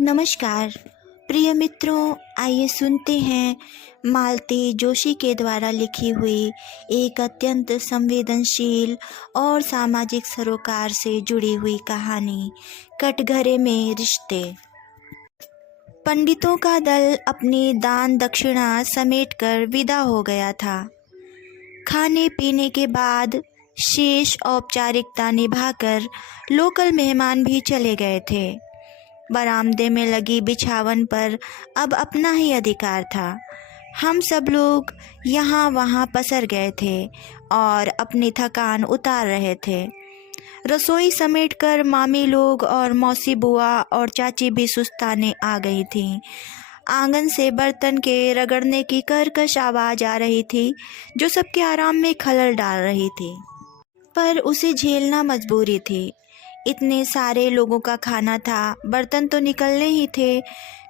नमस्कार प्रिय मित्रों, आइए सुनते हैं मालती जोशी के द्वारा लिखी हुई एक अत्यंत संवेदनशील और सामाजिक सरोकार से जुड़ी हुई कहानी कटघरे में रिश्ते। पंडितों का दल अपनी दान दक्षिणा समेटकर विदा हो गया था। खाने पीने के बाद शेष औपचारिकता निभाकर लोकल मेहमान भी चले गए थे। बरामदे में लगी बिछावन पर अब अपना ही अधिकार था। हम सब लोग यहाँ वहाँ पसर गए थे और अपनी थकान उतार रहे थे। रसोई समेटकर मामी लोग और मौसी बुआ और चाची भी सुस्ताने आ गई थीं। आंगन से बर्तन के रगड़ने की कर्कश आवाज़ आ रही थी जो सबके आराम में खलल डाल रही थी, पर उसे झेलना मजबूरी थी। इतने सारे लोगों का खाना था, बर्तन तो निकलने ही थे।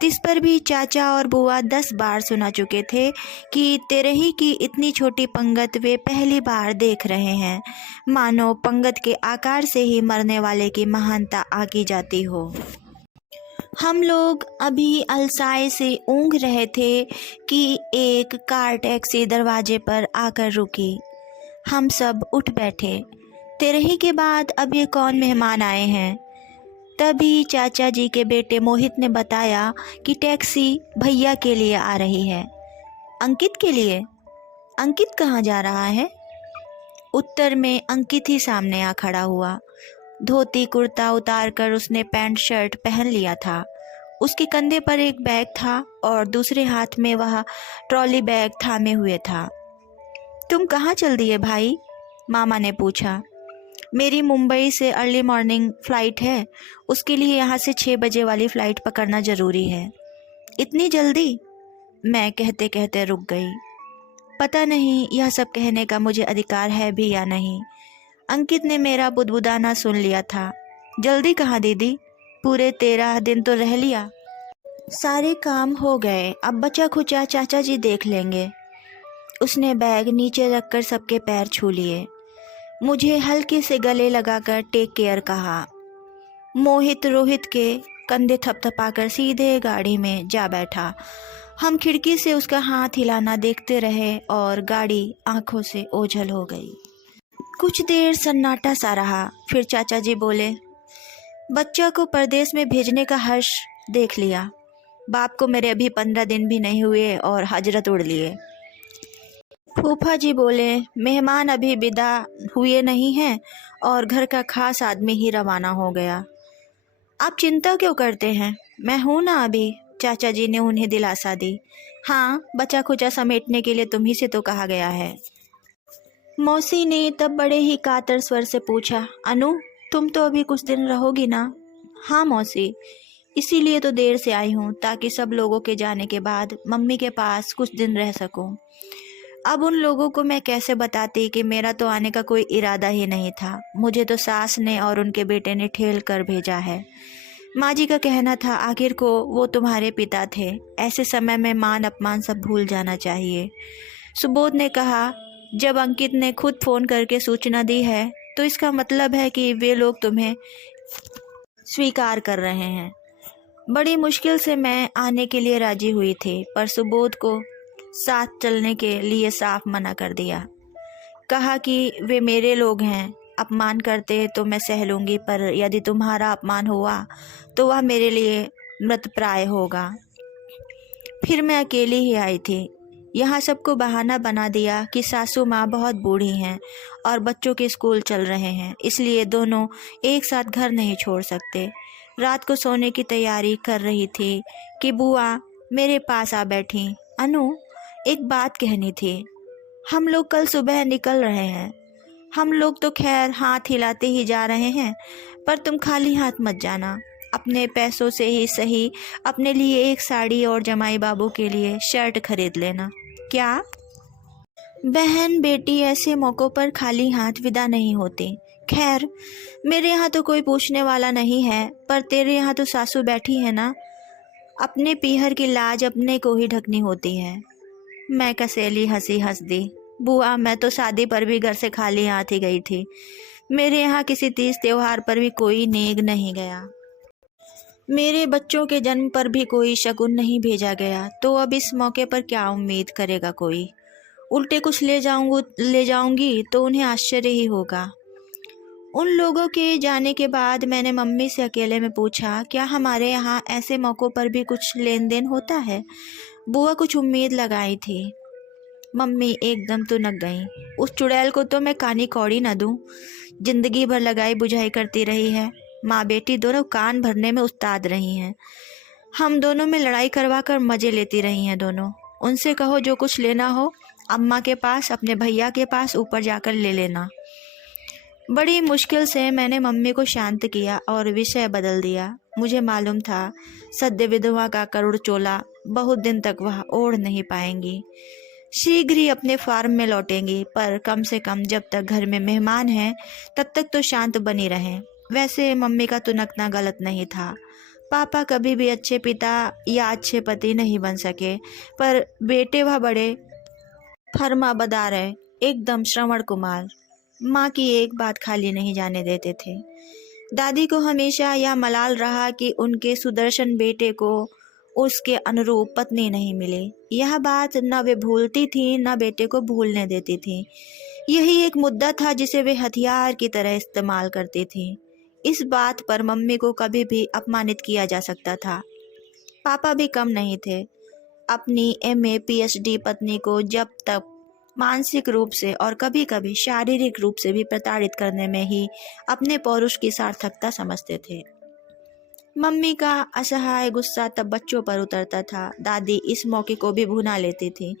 तिस पर भी चाचा और बुआ 10 बार सुना चुके थे कि तेरही की इतनी छोटी पंगत वे पहली बार देख रहे हैं, मानो पंगत के आकार से ही मरने वाले की महानता आकी जाती हो। हम लोग अभी अलसाए से ऊँघ रहे थे कि एक कार टैक्सी दरवाजे पर आकर रुकी। हम सब उठ बैठे। तेरही के बाद अब ये कौन मेहमान आए हैं? तभी चाचा जी के बेटे मोहित ने बताया कि टैक्सी भैया के लिए आ रही है। अंकित के लिए? अंकित कहाँ जा रहा है? उत्तर में अंकित ही सामने आ खड़ा हुआ। धोती कुर्ता उतार कर उसने पैंट शर्ट पहन लिया था। उसके कंधे पर एक बैग था और दूसरे हाथ में वह ट्रॉली बैग थामे हुए था। तुम कहाँ चल दिए भाई? मामा ने पूछा। मेरी मुंबई से अर्ली मॉर्निंग फ़्लाइट है, उसके लिए यहाँ से 6 बजे वाली फ़्लाइट पकड़ना ज़रूरी है। इतनी जल्दी? मैं कहते कहते रुक गई। पता नहीं यह सब कहने का मुझे अधिकार है भी या नहीं। अंकित ने मेरा बुदबुदाना सुन लिया था। जल्दी कहाँ दीदी, पूरे 13 दिन तो रह लिया। सारे काम हो गए, अब बचा खुचा चाचा जी देख लेंगे। उसने बैग नीचे रखकर सबके पैर छू लिए। मुझे हल्के से गले लगाकर टेक केयर कहा। मोहित रोहित के कंधे थपथपाकर सीधे गाड़ी में जा बैठा। हम खिड़की से उसका हाथ हिलाना देखते रहे और गाड़ी आंखों से ओझल हो गई। कुछ देर सन्नाटा सा रहा, फिर चाचा जी बोले, बच्चा को परदेश में भेजने का हर्ष देख लिया। बाप को मेरे अभी 15 दिन भी नहीं हुए और हजरत उड़ लिए। फूफा जी बोले, मेहमान अभी विदा हुए नहीं हैं और घर का खास आदमी ही रवाना हो गया। आप चिंता क्यों करते हैं, मैं हूं ना अभी, चाचा जी ने उन्हें दिलासा दी। हाँ, बचा खुचा समेटने के लिए तुम्ही से तो कहा गया है। मौसी ने तब बड़े ही कातर स्वर से पूछा, अनु तुम तो अभी कुछ दिन रहोगी ना? हाँ मौसी, इसीलिए तो देर से आई हूँ ताकि सब लोगों के जाने के बाद मम्मी के पास कुछ दिन रह सकूँ। अब उन लोगों को मैं कैसे बताती कि मेरा तो आने का कोई इरादा ही नहीं था। मुझे तो सास ने और उनके बेटे ने ठेल कर भेजा है। माँ जी का कहना था आखिर को वो तुम्हारे पिता थे, ऐसे समय में मान अपमान सब भूल जाना चाहिए। सुबोध ने कहा, जब अंकित ने खुद फ़ोन करके सूचना दी है तो इसका मतलब है कि वे लोग तुम्हें स्वीकार कर रहे हैं। बड़ी मुश्किल से मैं आने के लिए राजी हुई थी, पर सुबोध को साथ चलने के लिए साफ मना कर दिया। कहा कि वे मेरे लोग हैं, अपमान करते तो मैं सह लूँगी, पर यदि तुम्हारा अपमान हुआ तो वह मेरे लिए मृतप्राय होगा। फिर मैं अकेली ही आई थी। यहाँ सबको बहाना बना दिया कि सासू माँ बहुत बूढ़ी हैं और बच्चों के स्कूल चल रहे हैं, इसलिए दोनों एक साथ घर नहीं छोड़ सकते। रात को सोने की तैयारी कर रही थी कि बुआ मेरे पास आ बैठी। अनु, एक बात कहनी थी। हम लोग कल सुबह निकल रहे हैं। हम लोग तो खैर हाथ हिलाते ही जा रहे हैं, पर तुम खाली हाथ मत जाना। अपने पैसों से ही सही अपने लिए एक साड़ी और जमाई बाबू के लिए शर्ट खरीद लेना। क्या? बहन बेटी ऐसे मौक़ों पर खाली हाथ विदा नहीं होती। खैर, मेरे यहाँ तो कोई पूछने वाला नहीं है, पर तेरे यहाँ तो सासू बैठी है ना। अपने पीहर की लाज अपने को ही ढकनी होती है। मैं कसेली हंसी हंस दी। बुआ, मैं तो शादी पर भी घर से खाली हाथ ही गई थी। मेरे यहाँ किसी तीज त्योहार पर भी कोई नेग नहीं गया। मेरे बच्चों के जन्म पर भी कोई शगुन नहीं भेजा गया, तो अब इस मौके पर क्या उम्मीद करेगा कोई। उल्टे कुछ ले जाऊंगी तो उन्हें आश्चर्य ही होगा। उन लोगों के जाने के बाद मैंने मम्मी से अकेले में पूछा, क्या हमारे यहाँ ऐसे मौक़ों पर भी कुछ लेन देन होता है। बुआ कुछ उम्मीद लगाई थी। मम्मी एकदम तुनक गई। उस चुड़ैल को तो मैं कानी कौड़ी न दूं। जिंदगी भर लगाई बुझाई करती रही है। माँ बेटी दोनों कान भरने में उस्ताद रही हैं। हम दोनों में लड़ाई करवा कर मज़े लेती रही हैं दोनों। उनसे कहो जो कुछ लेना हो अम्मा के पास, अपने भैया के पास ऊपर जाकर ले लेना। बड़ी मुश्किल से मैंने मम्मी को शांत किया और विषय बदल दिया। मुझे मालूम था सद्य विधवा का करुण चोला बहुत दिन तक वह ओढ़ नहीं पाएंगी। शीघ्र ही अपने फार्म में लौटेंगी, पर कम से कम जब तक घर में मेहमान हैं तब तक तो शांत बनी रहें। वैसे मम्मी का तुनकना गलत नहीं था। पापा कभी भी अच्छे पिता या अच्छे पति नहीं बन सके, पर बेटे वह बड़े फर्माबदार है, एकदम श्रवण कुमार। माँ की एक बात खाली नहीं जाने देते थे। दादी को हमेशा यह मलाल रहा कि उनके सुदर्शन बेटे को उसके अनुरूप पत्नी नहीं मिली। यह बात न वे भूलती थी न बेटे को भूलने देती थी। यही एक मुद्दा था जिसे वे हथियार की तरह इस्तेमाल करती थी। इस बात पर मम्मी को कभी भी अपमानित किया जा सकता था। पापा भी कम नहीं थे। अपनी एमए पीएचडी पत्नी को जब तक मानसिक रूप से और कभी कभी शारीरिक रूप से भी प्रताड़ित करने में ही अपने पौरुष की सार्थकता समझते थे। मम्मी का असहाय गुस्सा तब बच्चों पर उतरता था। दादी इस मौके को भी भुना लेती थी।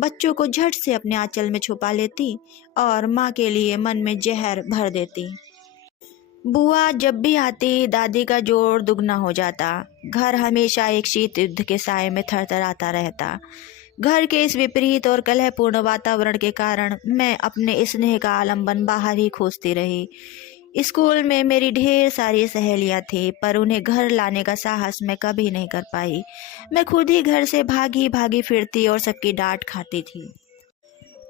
बच्चों को झट से अपने आंचल में छुपा लेती और माँ के लिए मन में जहर भर देती। बुआ जब भी आती दादी का जोर दुगना हो जाता। घर हमेशा एक शीत युद्ध के साए में थरथराता रहता। घर के इस विपरीत और कलहपूर्ण वातावरण के कारण मैं अपने स्नेह का आलंबन बाहर ही खोजती रही। स्कूल में मेरी ढेर सारी सहेलियां थी, पर उन्हें घर लाने का साहस मैं कभी नहीं कर पाई। मैं खुद ही घर से भागी भागी फिरती और सबकी डांट खाती थी।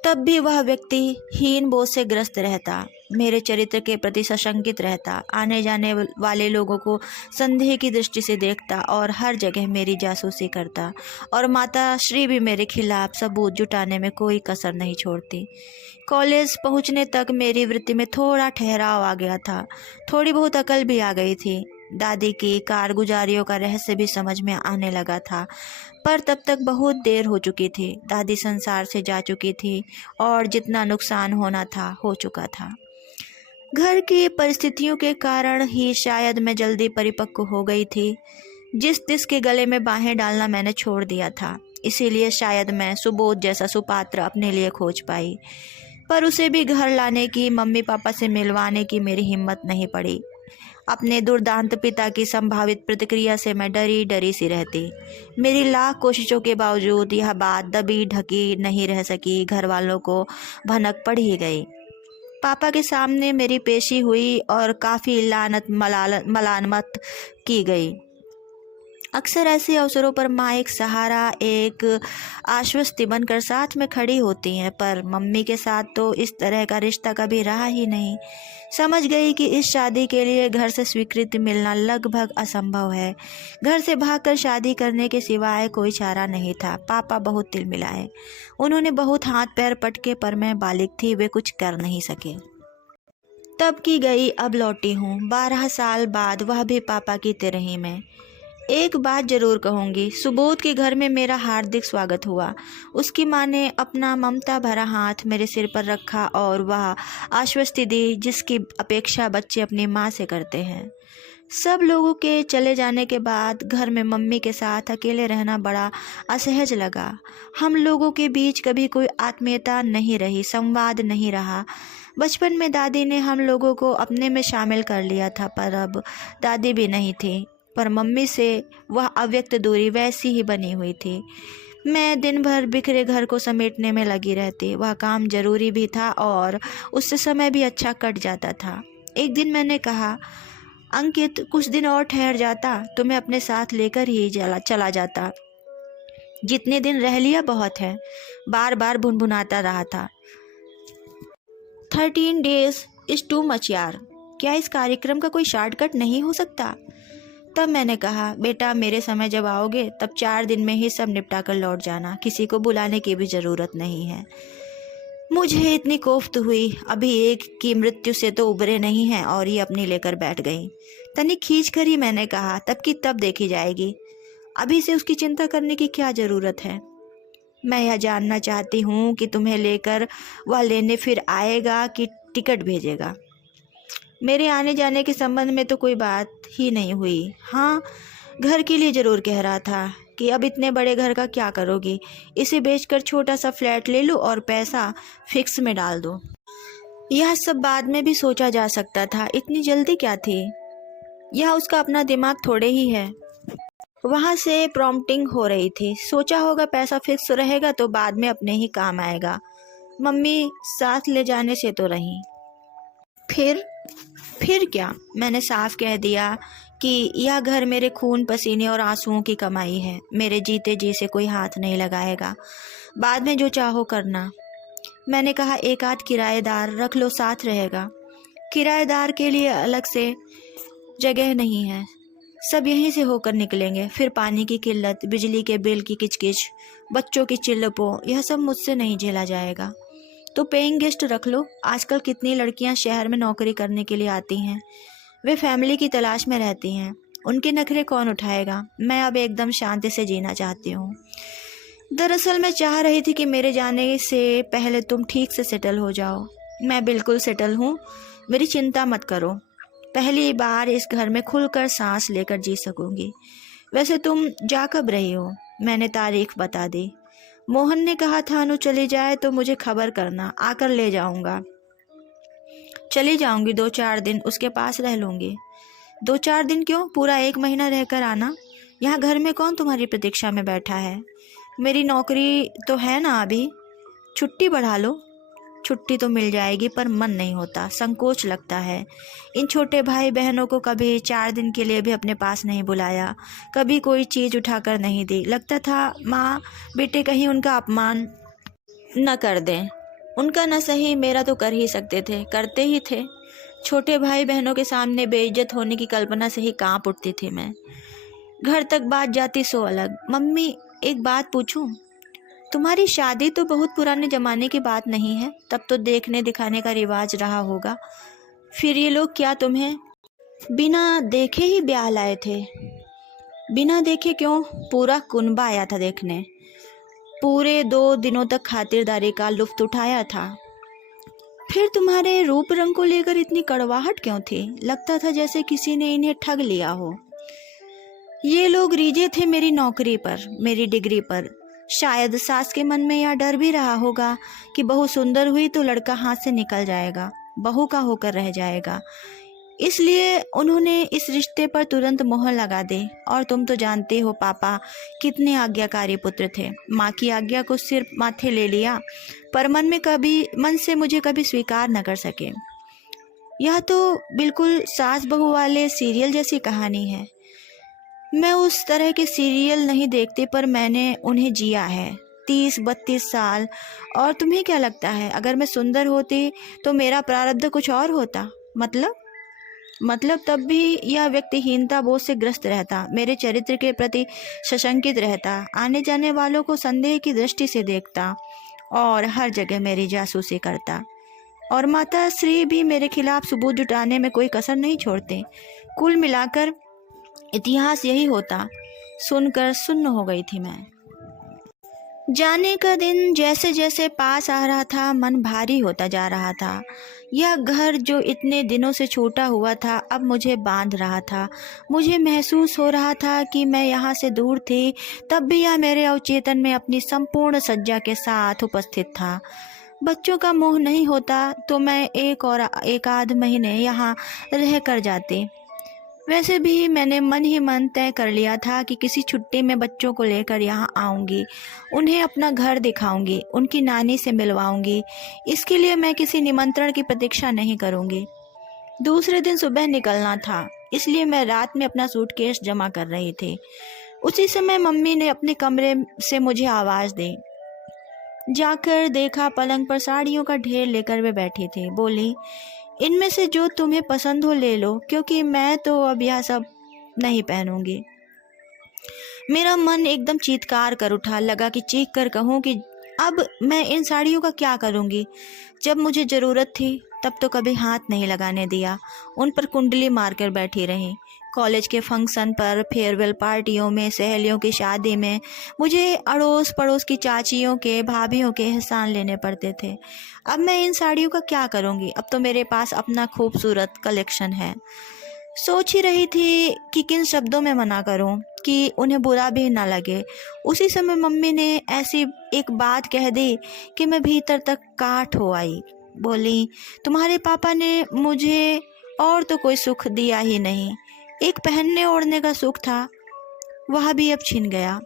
तब भी वह व्यक्ति हीन बोझ से ग्रस्त रहता, मेरे चरित्र के प्रति सशंकित रहता, आने जाने वाले लोगों को संदेह की दृष्टि से देखता और हर जगह मेरी जासूसी करता। और माता श्री भी मेरे खिलाफ सबूत जुटाने में कोई कसर नहीं छोड़ती। कॉलेज पहुंचने तक मेरी वृत्ति में थोड़ा ठहराव आ गया था। थोड़ी बहुत अकल भी आ गई थी। दादी की कारगुजारियों का रहस्य भी समझ में आने लगा था, पर तब तक बहुत देर हो चुकी थी। दादी संसार से जा चुकी थी और जितना नुकसान होना था हो चुका था। घर की परिस्थितियों के कारण ही शायद मैं जल्दी परिपक्व हो गई थी। जिस तिस के गले में बाहें डालना मैंने छोड़ दिया था, इसीलिए शायद मैं सुबोध जैसा सुपात्र अपने लिए खोज पाई। पर उसे भी घर लाने की, मम्मी पापा से मिलवाने की मेरी हिम्मत नहीं पड़ी। अपने दुर्दांत पिता की संभावित प्रतिक्रिया से मैं डरी डरी सी रहती। मेरी लाख कोशिशों के बावजूद यह बात दबी ढकी नहीं रह सकी। घर वालों को भनक पड़ ही गई। पापा के सामने मेरी पेशी हुई और काफ़ी लानत मलामत की गई। अक्सर ऐसे अवसरों पर माँ एक सहारा, एक आश्वस्ति बनकर साथ में खड़ी होती हैं, पर मम्मी के साथ तो इस तरह का रिश्ता कभी रहा ही नहीं। समझ गई कि इस शादी के लिए घर से स्वीकृति मिलना लगभग असंभव है। घर से भागकर शादी करने के सिवाय कोई चारा नहीं था। पापा बहुत तिलमिलाए। उन्होंने बहुत हाथ पैर पटके, पर मैं बालिग थी, वे कुछ कर नहीं सके। तब की गई अब लौटी हूँ 12 साल बाद, वह भी पापा की तरह ही मैं। एक बात जरूर कहूँगी, सुबोध के घर में मेरा हार्दिक स्वागत हुआ। उसकी माँ ने अपना ममता भरा हाथ मेरे सिर पर रखा और वह आश्वस्ति दी जिसकी अपेक्षा बच्चे अपनी माँ से करते हैं। सब लोगों के चले जाने के बाद घर में मम्मी के साथ अकेले रहना बड़ा असहज लगा। हम लोगों के बीच कभी कोई आत्मीयता नहीं रही, संवाद नहीं रहा। बचपन में दादी ने हम लोगों को अपने में शामिल कर लिया था, पर अब दादी भी नहीं थी। पर मम्मी से वह अव्यक्त दूरी वैसी ही बनी हुई थी। मैं दिन भर बिखरे घर को समेटने में लगी रहती। वह काम जरूरी भी था और उससे समय भी अच्छा कट जाता था। एक दिन मैंने कहा, अंकित कुछ दिन और ठहर जाता तो मैं अपने साथ लेकर ही चला जाता। जितने दिन रह लिया बहुत है। बार बार भुनभुनाता रहा था। 13 days इज टू मच यार। क्या इस कार्यक्रम का कोई शॉर्टकट नहीं हो सकता? तब मैंने कहा, बेटा मेरे समय जब आओगे तब 4 दिन में ही सब निपटा कर लौट जाना, किसी को बुलाने की भी ज़रूरत नहीं है। मुझे इतनी कोफ्त हुई, अभी एक की मृत्यु से तो उबरे नहीं हैं और ये अपनी लेकर बैठ गई। तनिक खींच कर ही मैंने कहा, तब की तब देखी जाएगी, अभी से उसकी चिंता करने की क्या ज़रूरत है। मैं यह जानना चाहती हूँ कि तुम्हें लेकर वह लेने फिर आएगा कि टिकट भेजेगा। मेरे आने जाने के संबंध में तो कोई बात ही नहीं हुई। हाँ, घर के लिए ज़रूर कह रहा था कि अब इतने बड़े घर का क्या करोगी, इसे बेचकर छोटा सा फ्लैट ले लो और पैसा फिक्स में डाल दो। यह सब बाद में भी सोचा जा सकता था, इतनी जल्दी क्या थी। यह उसका अपना दिमाग थोड़े ही है। वहाँ से प्रॉम्प्टिंग हो रही थी, सोचा होगा पैसा फिक्स रहेगा तो बाद में अपने ही काम आएगा। मम्मी साथ ले जाने से तो रही। फिर क्या, मैंने साफ कह दिया कि यह घर मेरे खून पसीने और आंसुओं की कमाई है, मेरे जीते जी से कोई हाथ नहीं लगाएगा, बाद में जो चाहो करना। मैंने कहा, एक आध किराएदार रख लो, साथ रहेगा। किराएदार के लिए अलग से जगह नहीं है, सब यहीं से होकर निकलेंगे। फिर पानी की किल्लत, बिजली के बिल की किचकिच, बच्चों की चिल्लपों, यह सब मुझसे नहीं झेला जाएगा। तो पेइंग गेस्ट रख लो। आजकल कितनी लड़कियां शहर में नौकरी करने के लिए आती हैं, वे फैमिली की तलाश में रहती हैं, उनके नखरे कौन उठाएगा। मैं अब एकदम शांति से जीना चाहती हूँ। दरअसल मैं चाह रही थी कि मेरे जाने से पहले तुम ठीक से सेटल हो जाओ। मैं बिल्कुल सेटल हूँ, मेरी चिंता मत करो। पहली बार इस घर में खुलकर सांस लेकर जी सकूंगी। वैसे तुम जा कब रही हो? मैंने तारीख बता दी। मोहन ने कहा था अनु चली जाए तो मुझे खबर करना, आकर ले जाऊंगा। चली जाऊंगी 2-4 दिन, उसके पास रह लूंगी। 2-4 दिन क्यों, पूरा 1 महीना रहकर आना। यहाँ घर में कौन तुम्हारी प्रतीक्षा में बैठा है? मेरी नौकरी तो है ना अभी, छुट्टी बढ़ा लो। छुट्टी तो मिल जाएगी पर मन नहीं होता, संकोच लगता है। इन छोटे भाई बहनों को कभी 4 दिन के लिए भी अपने पास नहीं बुलाया, कभी कोई चीज़ उठाकर नहीं दी। लगता था माँ बेटे कहीं उनका अपमान न कर दें। उनका न सही मेरा तो कर ही सकते थे, करते ही थे। छोटे भाई बहनों के सामने बेइज्जत होने की कल्पना से ही कांप उठती थी मैं। घर तक बात जाती सो अलग। मम्मी एक बात पूछूं? तुम्हारी शादी तो बहुत पुराने जमाने की बात नहीं है, तब तो देखने दिखाने का रिवाज रहा होगा। फिर ये लोग क्या तुम्हें बिना देखे ही ब्याह लाए थे? बिना देखे क्यों, पूरा कुनबा आया था देखने। पूरे 2 दिनों तक खातिरदारी का लुत्फ उठाया था। फिर तुम्हारे रूप रंग को लेकर इतनी कड़वाहट क्यों थी? लगता था जैसे किसी ने इन्हें ठग लिया हो। ये लोग रीझे थे मेरी नौकरी पर, मेरी डिग्री पर। शायद सास के मन में यह डर भी रहा होगा कि बहू सुंदर हुई तो लड़का हाथ से निकल जाएगा, बहू का होकर रह जाएगा। इसलिए उन्होंने इस रिश्ते पर तुरंत मोहर लगा दी। और तुम तो जानते हो पापा कितने आज्ञाकारी पुत्र थे। माँ की आज्ञा को सिर्फ माथे ले लिया, पर मन से मुझे कभी स्वीकार न कर सके। यह तो बिल्कुल सास बहू वाले सीरियल जैसी कहानी है। मैं उस तरह के सीरियल नहीं देखती, पर मैंने उन्हें जिया है 30-32 साल। और तुम्हें क्या लगता है, अगर मैं सुंदर होती तो मेरा प्रारब्ध कुछ और होता? मतलब तब भी यह व्यक्तिहीनता बोझ से ग्रस्त रहता, मेरे चरित्र के प्रति सशंकित रहता, आने जाने वालों को संदेह की दृष्टि से देखता और हर जगह मेरी जासूसी करता। और माता श्री भी मेरे खिलाफ सबूत जुटाने में कोई कसर नहीं छोड़ते। कुल मिलाकर इतिहास यही होता। सुनकर सुन्न हो गई थी मैं। जाने का दिन जैसे जैसे पास आ रहा था, मन भारी होता जा रहा था। यह घर जो इतने दिनों से छूटा हुआ था अब मुझे बांध रहा था। मुझे महसूस हो रहा था कि मैं यहाँ से दूर थी, तब भी यह मेरे अवचेतन में अपनी संपूर्ण सज्जा के साथ उपस्थित था। बच्चों का मोह नहीं होता तो मैं एक आध महीने यहाँ रह कर जाती। वैसे भी मैंने मन ही मन तय कर लिया था कि किसी छुट्टी में बच्चों को लेकर यहाँ आऊँगी, उन्हें अपना घर दिखाऊंगी, उनकी नानी से मिलवाऊंगी। इसके लिए मैं किसी निमंत्रण की प्रतीक्षा नहीं करूँगी। दूसरे दिन सुबह निकलना था, इसलिए मैं रात में अपना सूटकेस जमा कर रही थी। उसी समय मम्मी ने अपने कमरे से मुझे आवाज़ दी। जाकर देखा पलंग पर साड़ियों का ढेर लेकर वे बैठी थी। बोली, इनमें से जो तुम्हें पसंद हो ले लो, क्योंकि मैं तो अब यह सब नहीं पहनूंगी। मेरा मन एकदम चीत्कार कर उठा। लगा कि चीख कर कहूँ कि अब मैं इन साड़ियों का क्या करूँगी। जब मुझे ज़रूरत थी तब तो कभी हाथ नहीं लगाने दिया, उन पर कुंडली मारकर बैठी रही। कॉलेज के फंक्शन पर, फेयरवेल पार्टियों में, सहेलियों की शादी में मुझे अड़ोस पड़ोस की चाचियों के, भाभियों के एहसान लेने पड़ते थे। अब मैं इन साड़ियों का क्या करूँगी। अब तो मेरे पास अपना खूबसूरत कलेक्शन है। सोच ही रही थी कि किन शब्दों में मना करूं कि उन्हें बुरा भी ना लगे। उसी समय मम्मी ने ऐसी एक बात कह दी कि मैं भीतर तक काठ हो आई। बोली, तुम्हारे पापा ने मुझे और तो कोई सुख दिया ही नहीं, एक पहनने ओढ़ने का सुख था, वह भी अब छिन गया।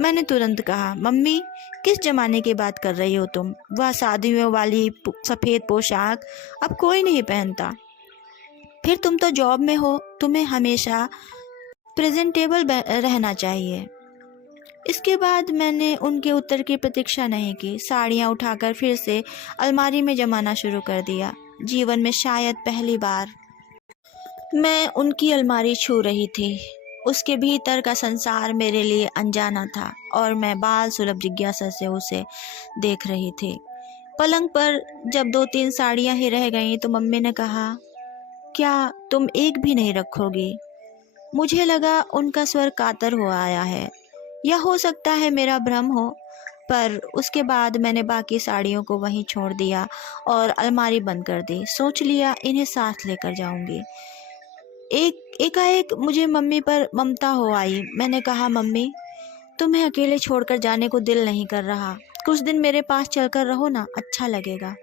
मैंने तुरंत कहा, मम्मी किस जमाने की बात कर रही हो तुम। वह शादियों वाली सफ़ेद पोशाक अब कोई नहीं पहनता। फिर तुम तो जॉब में हो, तुम्हें हमेशा प्रेजेंटेबल रहना चाहिए। इसके बाद मैंने उनके उत्तर की प्रतीक्षा नहीं की। साड़ियाँ उठाकर फिर से अलमारी में जमाना शुरू कर दिया। जीवन में शायद पहली बार मैं उनकी अलमारी छू रही थी। उसके भीतर का संसार मेरे लिए अनजाना था और मैं बाल सुलभ जिज्ञासा से उसे देख रही थी। पलंग पर जब 2-3 साड़ियाँ ही रह गईं तो मम्मी ने कहा, क्या तुम एक भी नहीं रखोगी। मुझे लगा उनका स्वर कातर हो आया है, या हो सकता है मेरा भ्रम हो। पर उसके बाद मैंने बाकी साड़ियों को वहीं छोड़ दिया और अलमारी बंद कर दी। सोच लिया इन्हें साथ लेकर जाऊंगी। एकाएक मुझे मम्मी पर ममता हो आई। मैंने कहा, मम्मी तुम्हें अकेले छोड़कर जाने को दिल नहीं कर रहा, कुछ दिन मेरे पास चलकर रहो ना, अच्छा लगेगा।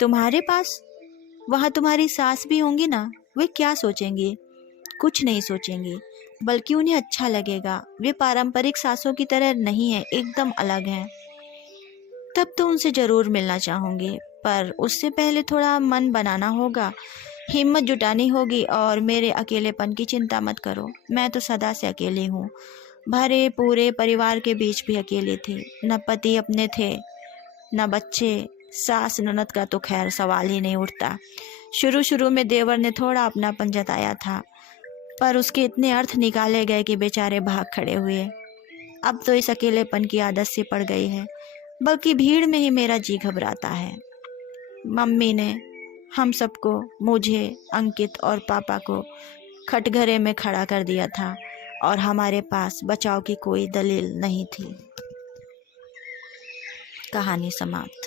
तुम्हारे पास? वहाँ तुम्हारी सास भी होंगी ना, वे क्या सोचेंगी। कुछ नहीं सोचेंगी, बल्कि उन्हें अच्छा लगेगा। वे पारंपरिक सासों की तरह नहीं है, एकदम अलग हैं। तब तो उनसे ज़रूर मिलना चाहूँगी, पर उससे पहले थोड़ा मन बनाना होगा, हिम्मत जुटानी होगी। और मेरे अकेलेपन की चिंता मत करो, मैं तो सदा से अकेली हूँ। भरे पूरे परिवार के बीच भी अकेली थी। न पति अपने थे, न बच्चे। सास ननद का तो खैर सवाल ही नहीं उठता। शुरू शुरू में देवर ने थोड़ा अपनापन जताया था, पर उसके इतने अर्थ निकाले गए कि बेचारे भाग खड़े हुए। अब तो इस अकेलेपन की आदत सी पड़ गई है, बल्कि भीड़ में ही मेरा जी घबराता है। मम्मी ने हम सबको, मुझे, अंकित और पापा को कटघरे में खड़ा कर दिया था और हमारे पास बचाव की कोई दलील नहीं थी। कहानी समाप्त।